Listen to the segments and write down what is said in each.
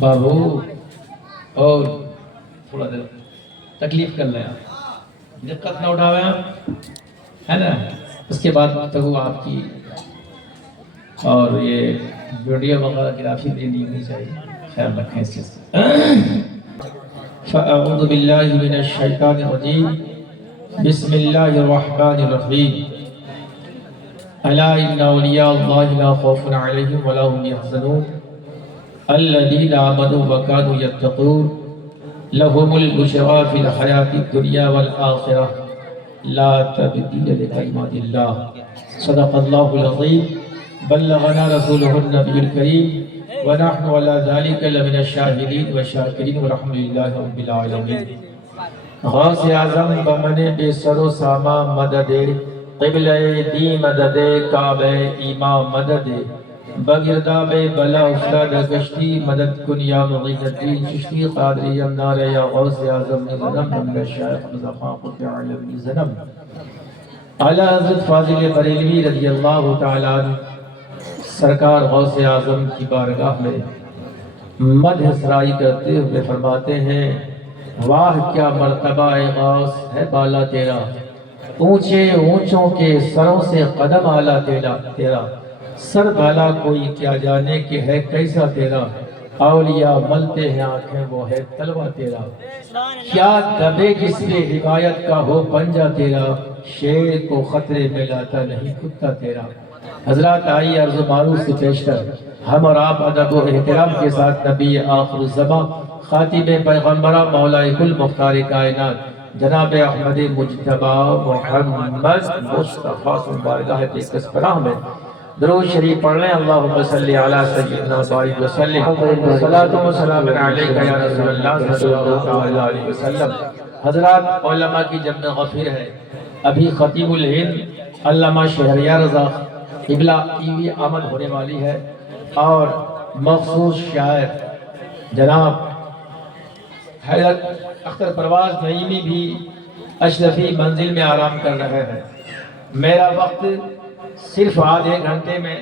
بابو اور تھوڑا دیر تکلیف کر لیں آپ، دقت نہ اٹھاویں آپ، ہے نا؟ اس کے بعد تو آپ کی اور یہ ویڈیو وغیرہ گرافی بھی نہیں ہونی چاہیے، خیال رکھیں اس چیز سے۔ فاعوذ باللہ من الشیطان الرجیم، بسم اللہ الرحمن الرحیم۔ الا ان اولیاء اللہ لا خوف علیہم ولا هم يحزنون الذین آمنوا وكانوا يتقون لهم البشرى في الحیاة الدنیا والآخرہ لا تبدیل لکلمات اللہ، صدق اللہ العظیم، بلغنا رسوله النبی الکریم، ونحن على ذلك لمن الشاہدین والشاکرین والحمد للہ رب العالمین۔ غوث اعظم بمن بے سر و ساما مدد، قبلہ دی مدد، کعبہ ایمان مدد، بگرداب بلا افتاد گشتی مدد کن یا مغید الدین چشتی قادری یمنار یا غوث اعظم نظرم من شیخ مزخان قطع علم نظرم اعلی حضرت فاضل بریلوی رضی اللہ تعالیٰ عنہ سرکار غوث اعظم کی بارگاہ میں مدح سرائی کرتے ہوئے فرماتے ہیں، واہ کیا مرتبہ غوث ہے بالا تیرا، اونچے اونچوں کے سروں سے قدم آلا تیرا، سر بھالا کوئی کیا جانے کہ ہے کیسا تیرا، اولیاء ملتے ہیں آنکھیں وہ ہے تلوہ تیرا، کیا دبے جس پہ ہدایت کا ہو پنجہ تیرا، شیر کو خطرے میں لاتا نہیں کتا تیرا۔ حضرات آئی عرض و معروف سے پیش کر ہم اور آپ ادب و احترام کے ساتھ نبی آخر الزمان خاتم پیغمبرہ مولا کل مختار کائنات جناب احمد مجتبی محمد مصطفیٰ صلی اللہ علیہ وسلم میں درود شریف پڑھ لیں۔ اللہم صلی علی سیدنا بارک وسلم، صلاۃ و سلام علیک یا رسول اللہ صلی اللہ علیہ وسلم۔ حضرات علماء کی جمع غفیر ہے، ابھی خطیب الہند علامہ شہریار رضا قبلہ کی بھی آمد ہونے والی ہے، اور مخصوص شاعر جناب حضرت اختر پرواز نعیمی بھی اشرفی منزل میں آرام کر رہے ہیں۔ میرا وقت صرف آدھے گھنٹے میں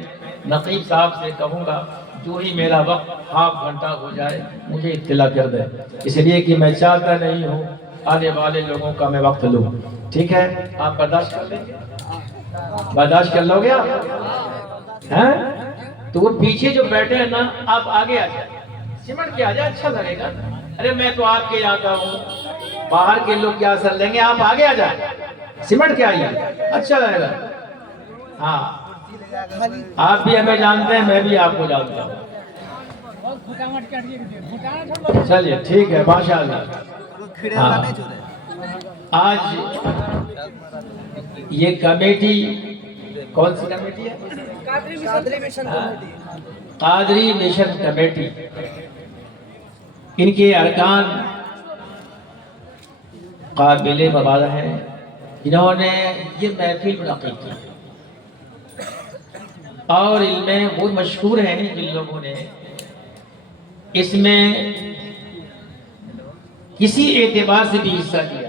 نقیب صاحب سے کہوں گا، جو ہی میرا وقت ہاف گھنٹہ ہو جائے مجھے اطلاع کر دیں، اس لیے کہ میں چاہتا نہیں ہوں آنے والے لوگوں کا میں وقت لوں۔ ٹھیک ہے، آپ برداشت کر لیں گے؟ برداشت کر لو گے آپ؟ ہیں تو وہ پیچھے جو بیٹھے ہیں نا، آپ آگے آ جائیں، سمٹ کے آ جائیں، اچھا لگے گا۔ ارے میں تو آپ کے یہاں کا ہوں، باہر کے لوگ کیا اثر لیں گے، آپ آگے آ جائیں، سمٹ کے آئیے، اچھا لگے گا۔ ہاں آپ بھی ہمیں جانتے ہیں، میں بھی آپ کو جانتا ہوں۔ چلیے ٹھیک ہے، ماشاءاللہ۔ ہاں آج یہ کمیٹی کون سی کمیٹی ہے؟ قادری مشن کمیٹی، ان کے ارکان قابل مبارک ہیں، انہوں نے یہ محفل منعقد کی اور ان میں وہ مشہور ہیں جن لوگوں نے اس میں کسی اعتبار سے بھی حصہ لیا۔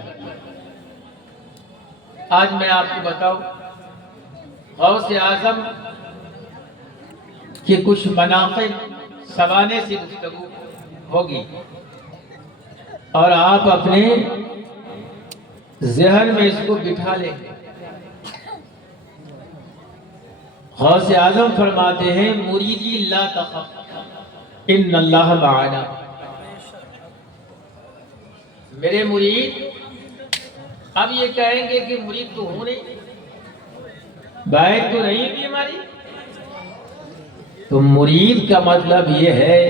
آج میں آپ کو بتاؤں، غوث اعظم کے کچھ مناقب سوانے سے گفتگو ہوگی، اور آپ اپنے ذہن میں اس کو بٹھا لیں گے۔ غوث اعظم فرماتے ہیں، مریدی لا تخف ان اللہ معنا، میرے مرید اب یہ کہیں گے کہ مرید تو ہوں نہیں، بیعت تو نہیں بھی ہماری، تو مرید کا مطلب یہ ہے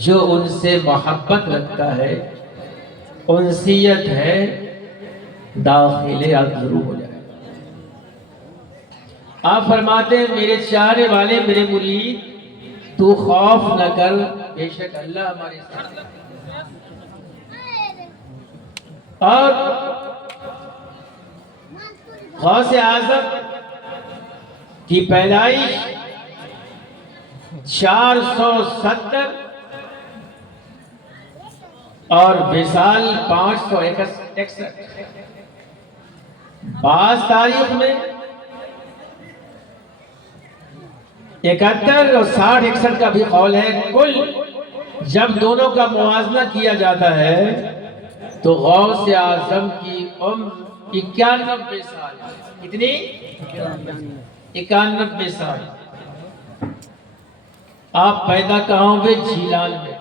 جو ان سے محبت رکھتا ہے، انسیت ہے، داخل اب ضرور ہو جائے۔ آپ فرماتے ہیں، میرے چاہنے والے میرے مرید تو خوف نہ کر، بے شک اللہ ہمارے ساتھ۔ اور غوث اعظم کی پیدائش 470 اور وصال 561۔ بعض تاریخ میں 71 اور 60 61 کا بھی قول ہے. کل جب دونوں کا موازنہ کیا جاتا ہے تو غوث اعظم کی عمر 91 سال. کتنی؟ 91 سال. آپ پیدا کہاں ہوئے؟ جیلان میں.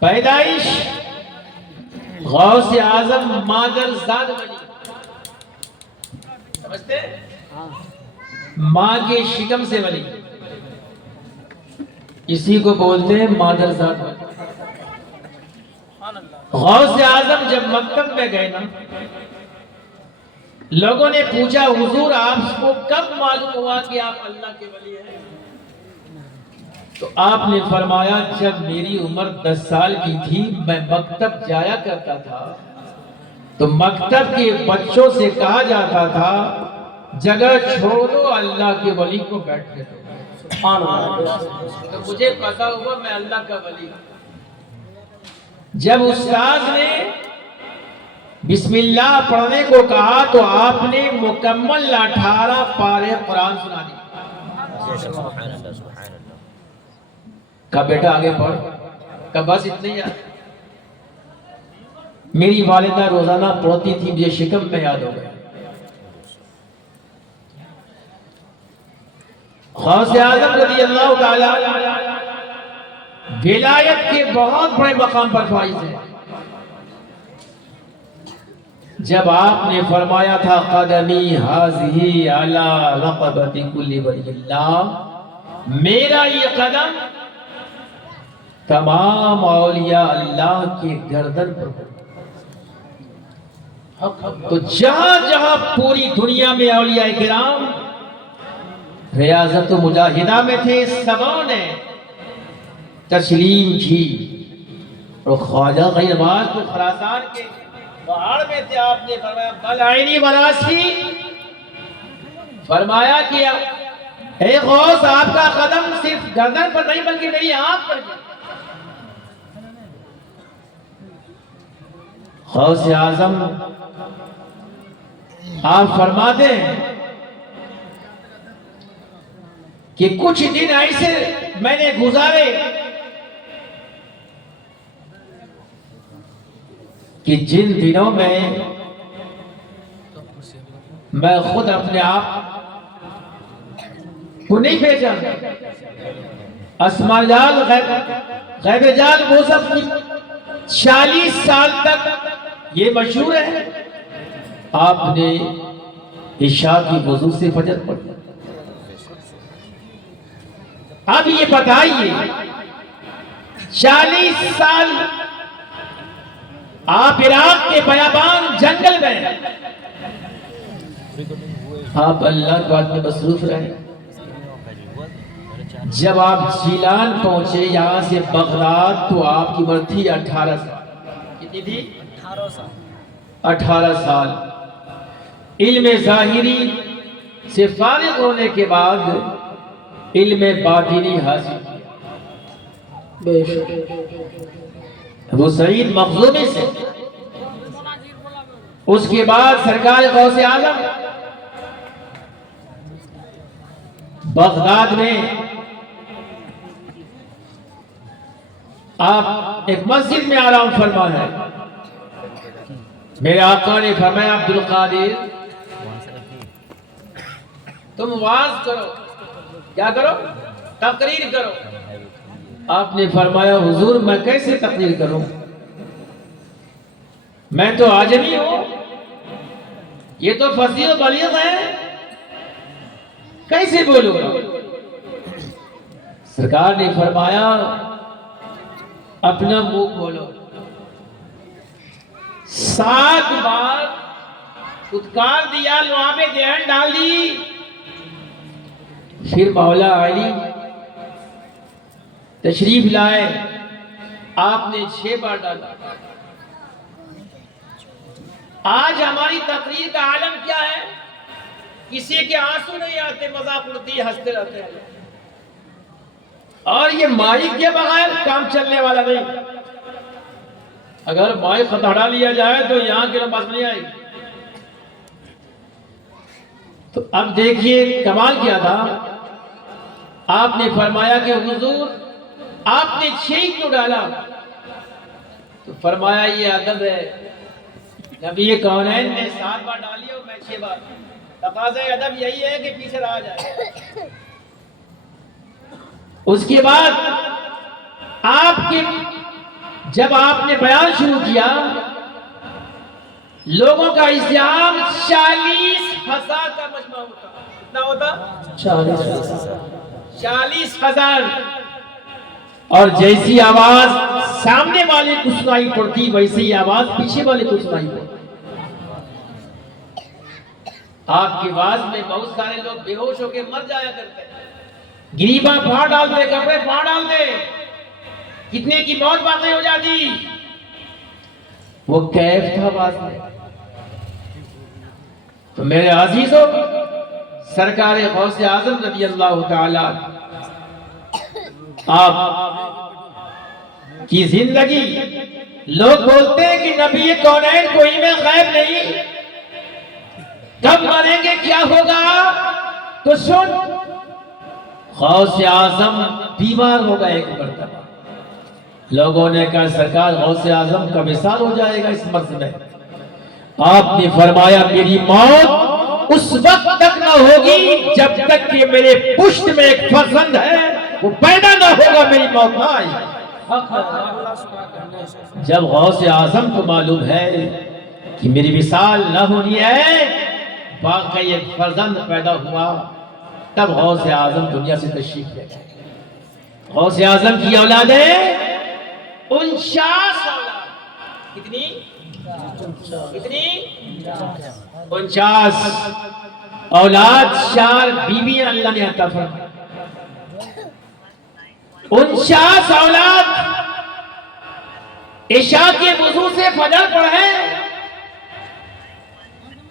پیدائش غوث اعظم مادرزاد بنی. سمجھتے؟ ماں کے شکم سے بنی، اسی کو بولتے ہیں مادرزاد بنی. غوث اعظم جب مکتب میں گئے نا، لوگوں نے پوچھا حضور آپ کو کب معلوم ہوا کہ آپ اللہ کے ولی ہیں؟ تو آپ نے فرمایا جب میری عمر 10 سال کی تھی میں مکتب جایا کرتا تھا تو مکتب کے بچوں سے کہا جاتا تھا جگہ چھوڑو اللہ کے ولی کو بیٹھنے دو. تو مجھے پتا ہوا میں اللہ کا ولی ہوں. جب استاذ نے بسم اللہ پڑھنے کو کہا تو آپ نے مکمل 18 پارے قرآن سنا دی. کہا بیٹا آگے پڑھ. کہا بس اتنے ہی. میری والدہ روزانہ پڑھتی تھی، مجھے شکم میں یاد ہو گیا. غوث اعظم رضی اللہ تعالی ولایت کے بہت بڑے مقام پر فائز ہیں. جب آپ نے فرمایا تھا قدمی ہذہ علی رقبۃ کل ولی اللہ، میرا یہ قدم تمام اولیاء اللہ کے گردن پر ہو. تو جہاں جہاں پوری دنیا میں اولیاء کرام ریاضت و مجاہدہ میں تھے، سبوں نے تسلیم کی. اور خواجہ غیر باز تو خراسان کے پہاڑ میں تھے. آپ نے فرمایا بلعینی وراسی، فرمایا کہ اے غوث آپ کا قدم صرف گردن پر نہیں بلکہ میری آنکھ پر گیا. غوث اعظم آپ فرماتے ہیں کہ کچھ دن ایسے میں نے گزارے کہ جن دنوں میں خود اپنے آپ کو نہیں پہچانتا. اسما جال غیب جال وہ سب 40 سال تک یہ مشہور ہے. آپ نے عشاء کی وضو سے فجر پڑھی. اب یہ بتائیے 40 سال آپ عراق کے بیابان جنگل میں آپ اللہ کے بات میں مصروف رہے. جب آپ جیلان پہنچے یہاں سے بغداد تو آپ کی عمر تھی 18 سال. کتنی تھی؟ 18 سال. علم ظاہری سے فارغ ہونے کے بعد علم باطنی حاصل کیا. وہ سعید مخزومی سے. اس کے بعد سرکار غوث اعظم بغداد میں آپ ایک مسجد میں آرام فرما ہے. میرے آقا نے فرمایا عبد القادر تم واعظ کرو. کیا کرو؟ تقریر کرو. آپ نے فرمایا حضور میں کیسے تقریر کروں؟ میں تو عاجمی ہوں، یہ تو فصیح و بلیغ ہے، کیسے بولوں گا؟ سرکار نے فرمایا اپنا منہ کھولو. 7 بار اتکار دیا، لعابِ دہن ڈال دی. پھر مولا علی تشریف لائے، آپ نے 6 بار ڈالا. آج ہماری تقریر کا عالم کیا ہے؟ کسی کے آنسو نہیں آتے، مذاق اڑتی، ہنستے رہتے ہیں. اور یہ مائک کے بغیر کام چلنے والا نہیں. اگر مائک ہٹا لیا جائے تو یہاں کی نماز نہیں آئے گی. تو اب دیکھیے کمال کیا تھا، آپ نے فرمایا کہ حضور آپ نے 6 کیوں ڈالا؟ تو فرمایا یہ ادب ہے، نبی کونین نے 7 بار ڈالی اور میں 6 بار، تقاضۂ ادب یہی ہے کہ پیچھے رہا جائے۔ اس کے بعد جب آپ نے بیان شروع کیا، لوگوں کا ازدحام 40,000 کا مجمع ہوتا۔ کتنا ہوتا؟ 40,000۔ اور جیسی آواز سامنے والے کو سنائی پڑتی ویسی ہی آواز پیچھے والے کو سنائی پڑتی۔ آپ کی آواز میں بہت سارے لوگ بے ہوش ہو کے مر جایا کرتے ہیں، گریباں پھاڑ ڈالتے، کپڑے پھاڑ ڈالتے، کتنے کی موت واقع ہو جاتی۔ وہ کیف تھا آواز میں۔ تو میرے عزیزوں، سرکار غوث اعظم رضی اللہ تعالی آپ کی زندگی، لوگ بولتے ہیں کہ نبی کونین کو علم غیب نہیں، کب مریں گے کیا ہوگا؟ تو سن، غوث اعظم بیمار ہوگا ایک مرتبہ، لوگوں نے کہا سرکار غوث اعظم کا وصال ہو جائے گا اس مرض میں۔ آپ نے فرمایا میری موت اس وقت تک نہ ہوگی جب تک کہ میرے پشت میں ایک فرزند ہے وہ پیدا نہ ہوگا، میری موت نہ آئی۔ جب غوث اعظم کو معلوم ہے کہ میری وصال نہ ہونی ہے، واقعی ایک فرزند پیدا ہوا، تب غوث اعظم دنیا سے تشریف لے گئے۔ غوث اعظم کی اولادیں 49 اولاد، کتنی 49 اولاد، 4 بیویاں اللہ نے عطا فرمائی۔ 49 اولاد، عشاء کے وضو سے فجر پڑھے۔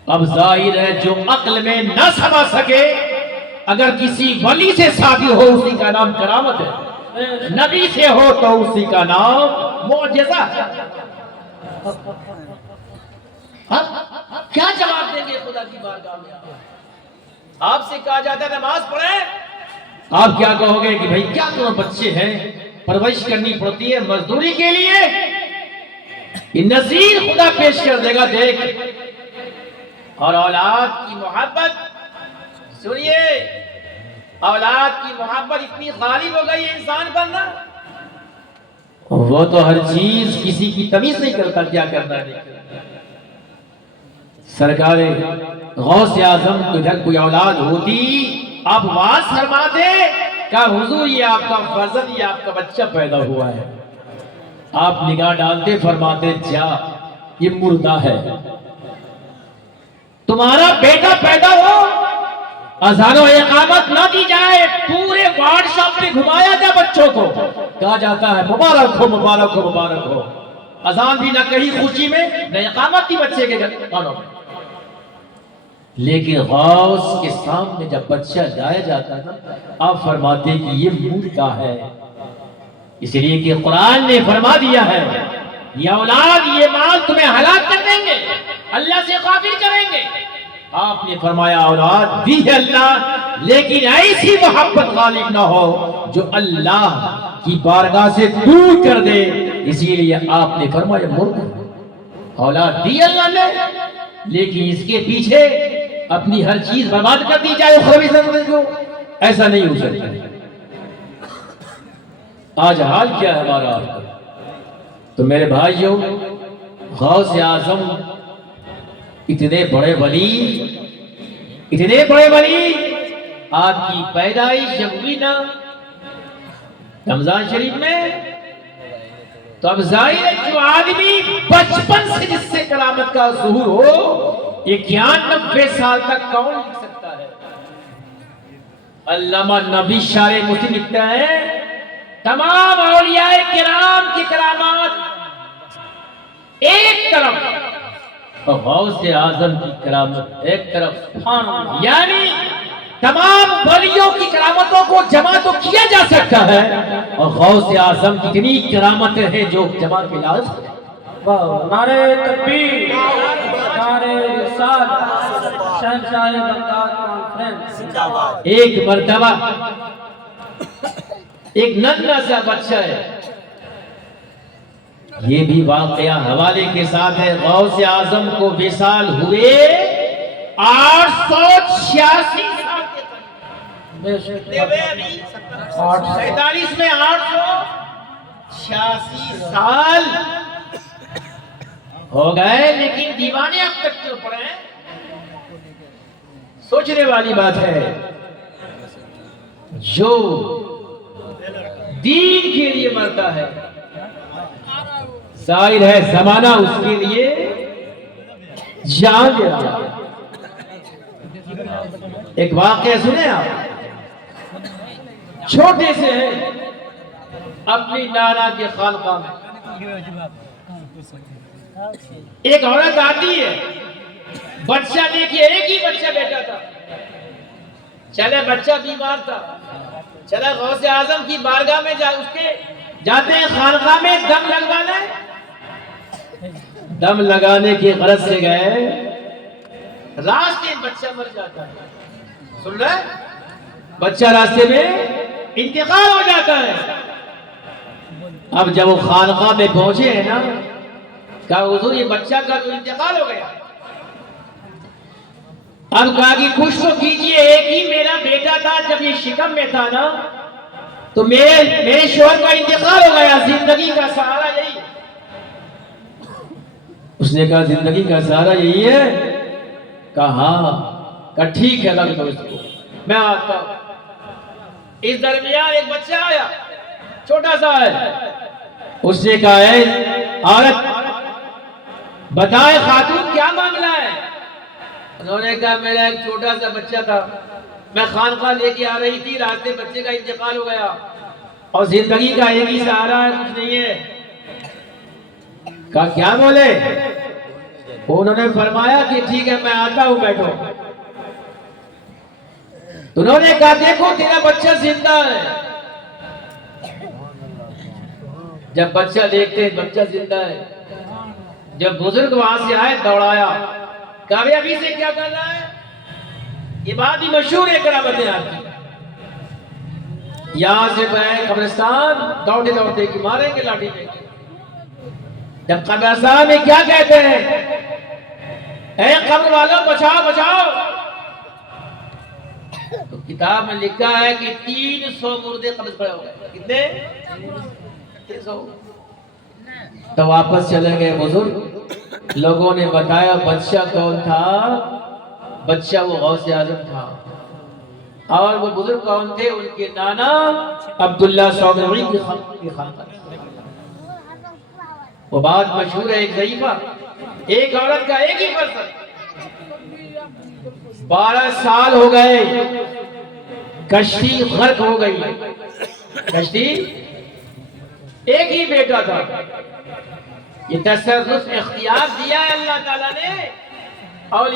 اب ظاہر ہے جو عقل میں نہ سما سکے، اگر کسی ولی سے شادی ہو اسی کا نام کرامت ہے، نبی سے ہو تو اسی کا نام معجزہ ہے۔ اب کیا جواب دیں گے خدا کی بارگاہ میں؟ آپ سے کہا جاتا ہے نماز پڑھیں، آپ کیا کہو گے کہ بھئی کیا تمہیں بچے ہیں، پرورش کرنی پڑتی ہے مزدوری کے لیے؟ یہ نذیر خدا پیش کر دے گا، دیکھ۔ اور اولاد کی محبت، سنیے، اولاد کی محبت اتنی غالب ہو گئی ہے انسان پر نا، وہ تو ہر چیز کسی کی تمیز نہیں کرتا کیا کرنا ہے۔ سرکار غوث اعظم کو جب کوئی اولاد ہوتی، آپ واز فرماتے کہ حضور یہ آپ کا فرزند، یہ آپ کا بچہ پیدا ہوا ہے، آپ نگاہ ڈالتے فرماتے جا یہ مردہ ہے، تمہارا بیٹا پیدا ہو، اذان و اقامت نہ دی جائے، پورے وارڈ شاپ میں گھمایا جائے بچوں کو، کہا جاتا ہے مبارک ہو مبارک ہو مبارک ہو، اذان بھی نہ کہیں خوشی میں، نہ اقامت تھی بچے کے کانوں میں۔ لیکن غوث کے سامنے جب بچہ لایا جاتا ہے نا، آپ فرماتے کہ یہ مردہ ہے، اس لیے کہ قرآن نے فرما دیا ہے یہ اولاد یہ مال تمہیں ہلاک کر دیں گے، اللہ سے غافل کریں گے۔ آپ نے فرمایا اولاد دی ہے اللہ، لیکن ایسی محبت غالب نہ ہو جو اللہ کی بارگاہ سے دور کر دے، اسی لیے آپ نے فرمایا مرد اولاد دی اللہ نے، لیکن اس کے پیچھے اپنی ہر چیز برباد کر دی جائے، ایسا نہیں ہو سکتا۔ آج حال کیا ہے ہمارا آپ کا؟ تو میرے بھائیوں، غوث اعظم اتنے بڑے ولی، آپ کی پیدائش جب ہوئی نا رمضان شریف میں، تو اب ظاہر ہے جو آدمی بچپن سے جس سے کرامت کا ظہور ہو، 91 سال تک کون لکھ سکتا ہے؟ علامہ نبی شارح مسلم لکھتا ہے تمام اولیاء کرام کی کرامات ایک طرف اور غوث اعظم کی کرامت ایک طرف، یعنی تمام ولیوں کی کرامتوں کو جمع تو کیا جا سکتا ہے، اور غوث اعظم کی اتنی کرامتیں ہیں جو جمع کے لازم ہے۔ نعرہ تکبیر، نعرہ رسالت، شہنشاہ بغداد ایک مرتبہ ایک ننھا سا بچہ ہے، یہ بھی واقعہ حوالے کے ساتھ ہے، غوث اعظم کو وصال ہوئے 886 سال کے قریب، 47 میں 886 سال ہو گئے، لیکن دیوانے اب تک کیوں پڑے ہیں؟ سوچنے والی بات ہے۔ جو دین کے لیے مرتا ہے، ظاہر ہے زمانہ اس کے لیے جان دیتا ہے۔ ایک واقعہ سنیں آپ، چھوٹے سے ہیں، اپنی نانا کے خانقاہ میں ایک عورت آتی ہے، بچہ دیکھیے، ایک ہی بچہ بیٹا تھا، چلے بچہ بیمار تھا، چلے غوث اعظم کی بارگاہ میں اس کے جاتے ہیں، خانقاہ میں دم لگوانے، دم لگانے کی غرض سے گئے، راستے میں بچہ مر جاتا ہے، سن رہے؟ بچہ راستے میں انتقال ہو جاتا ہے۔ اب جب وہ خانقاہ میں پہنچے ہیں نا، کہا حضور یہ بچہ کا تو انتقال ہو گیا، اب کہا کہ کچھ تو کیجئے، ایک ہی میرا بیٹا تھا، جب یہ شکم میں تھا نا تو میرے شوہر کا انتقال ہو گیا، زندگی کا سہارا یہی ہے۔ اس نے کہا زندگی کا سہارا یہی ہے؟ کہا ہاں۔ کہا ٹھیک ہے، لگ دو اس کو، میں آتا ہوں۔ اس درمیان ایک بچہ آیا، چھوٹا سا ہے، اس نے کہا اے عورت بتائے خاتون کیا معاملہ ہے؟ انہوں نے کہا میرا ایک چھوٹا سا بچہ تھا، میں خانقاہ لے کے آ رہی تھی، راستے بچے کا انتقال ہو گیا، اور زندگی کا ایک ہی سہارا ہے، کچھ نہیں ہے۔ کہا کیا بولے؟ انہوں نے فرمایا کہ ٹھیک ہے میں آتا ہوں، بیٹھو۔ انہوں نے کہا دیکھو تیرا بچہ زندہ ہے۔ جب بچہ دیکھتے ہیں بچہ زندہ ہے، جب بزرگ وہاں سے آئے دوڑایا، کہا ابھی سے کیا کر رہا ہے؟ یہ بات ہی مشہور ہے کرامت آپ کی۔ یہاں سے بھائی قبرستان دوڑتے دوڑتے کی ماریں گے لاٹھی میں۔ جب قبرستان میں کیا کہتے ہیں؟ اے قبر والوں بچاؤ بچاؤ، تو کتاب میں لکھا ہے کہ 300 مردے قبر کھڑے ہو گئے۔ کتنے؟ 300۔ تو واپس چلے گئے بزرگ، لوگوں نے بتایا بچہ کون تھا؟ بچہ وہ غوث اعظم تھا۔ اور وہ بزرگ کون تھے؟ ان کے نانا عبداللہ سومری کی خانقاہ۔ وہ بات مشہور ہے، ایک ضعیفہ، ایک عورت کا ایک ہی فرزند، 12 سال ہو گئے، کشتی غرق ہو گئی، کشتی، ایک ہی بیٹا تھا۔ یہ تصرف اختیار دیا ہے اللہ تعالیٰ نے، اور